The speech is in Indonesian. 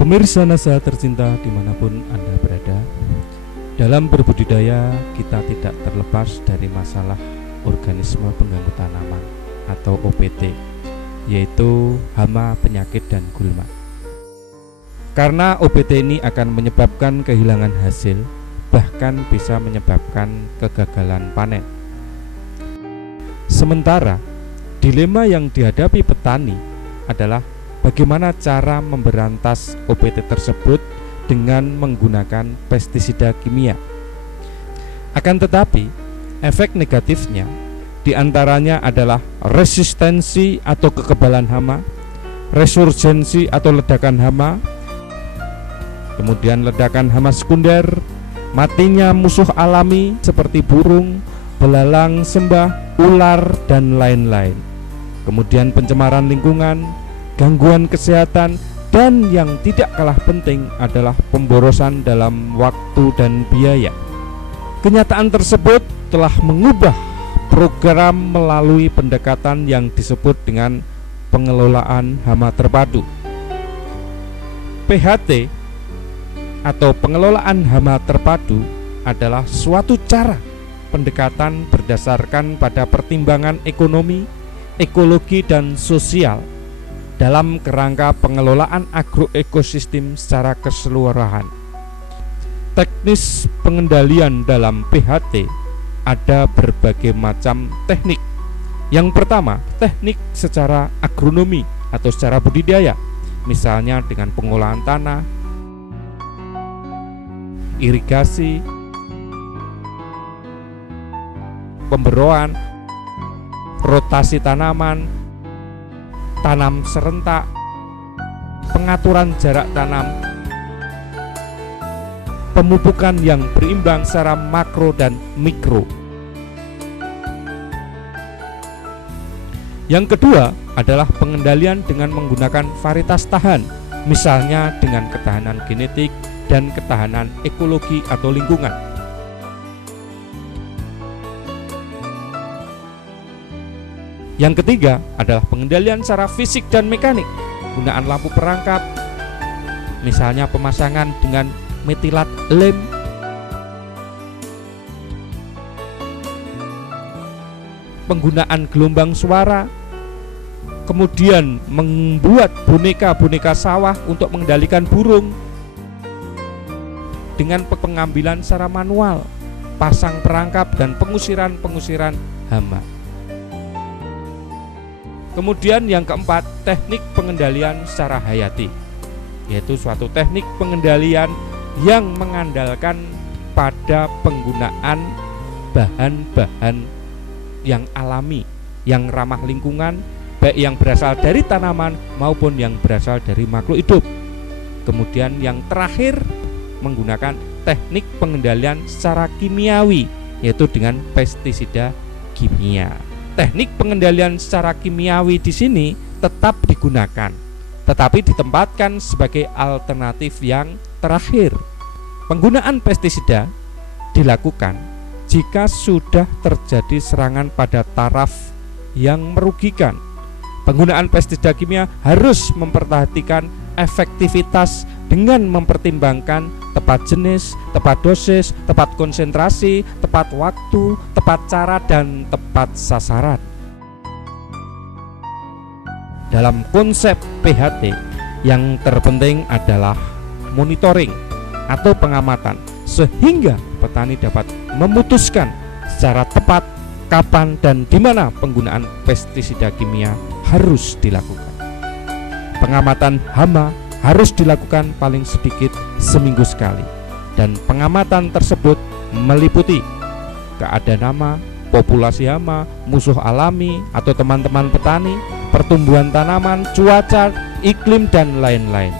Pemirsa NASA tercinta dimanapun Anda berada, dalam berbudidaya kita tidak terlepas dari masalah organisme pengganggu tanaman atau OPT, yaitu hama, penyakit, dan gulma. Karena OPT ini akan menyebabkan kehilangan hasil, bahkan bisa menyebabkan kegagalan panen. Sementara dilema yang dihadapi petani adalah bagaimana cara memberantas OPT tersebut dengan menggunakan pestisida kimia. Akan tetapi, efek negatifnya diantaranya adalah resistensi atau kekebalan hama, resurgensi atau ledakan hama, kemudian ledakan hama sekunder, matinya musuh alami seperti burung, belalang sembah, ular, dan lain-lain. Kemudian pencemaran lingkungan, gangguan kesehatan, dan yang tidak kalah penting adalah pemborosan dalam waktu dan biaya. Kenyataan tersebut telah mengubah program melalui pendekatan yang disebut dengan pengelolaan hama terpadu. PHT atau pengelolaan hama terpadu adalah suatu cara pendekatan berdasarkan pada pertimbangan ekonomi, ekologi, dan sosial dalam kerangka pengelolaan agroekosistem secara keseluruhan. Teknis pengendalian dalam PHT ada berbagai macam teknik. Yang pertama, teknik secara agronomi atau secara budidaya, misalnya dengan pengolahan tanah, irigasi, pemberoan, rotasi tanaman, tanam serentak, pengaturan jarak tanam, pemupukan yang berimbang secara makro dan mikro. Yang kedua adalah pengendalian dengan menggunakan varietas tahan, misalnya dengan ketahanan genetik dan ketahanan ekologi atau lingkungan. Yang ketiga adalah pengendalian secara fisik dan mekanik, penggunaan lampu perangkap, misalnya pemasangan dengan metilat lem, penggunaan gelombang suara, kemudian membuat boneka-boneka sawah untuk mengendalikan burung dengan pengambilan secara manual, pasang perangkap, dan pengusiran hama. Kemudian yang keempat, teknik pengendalian secara hayati, yaitu suatu teknik pengendalian yang mengandalkan pada penggunaan bahan-bahan yang alami, yang ramah lingkungan, baik yang berasal dari tanaman maupun yang berasal dari makhluk hidup. Kemudian yang terakhir, menggunakan teknik pengendalian secara kimiawi, yaitu dengan pestisida kimia. Teknik pengendalian secara kimiawi di sini tetap digunakan, tetapi ditempatkan sebagai alternatif yang terakhir. Penggunaan pestisida dilakukan jika sudah terjadi serangan pada taraf yang merugikan. Penggunaan pestisida kimia harus memperhatikan efektivitas dengan mempertimbangkan tepat jenis, tepat dosis, tepat konsentrasi, tepat waktu, tepat cara, dan tepat sasaran. Dalam konsep PHT, yang terpenting adalah monitoring atau pengamatan, sehingga petani dapat memutuskan secara tepat kapan dan di mana penggunaan pestisida kimia harus dilakukan. Pengamatan hama harus dilakukan paling sedikit seminggu sekali, dan pengamatan tersebut meliputi keadaan hama, populasi hama, musuh alami atau teman-teman petani, pertumbuhan tanaman, cuaca, iklim, dan lain-lain.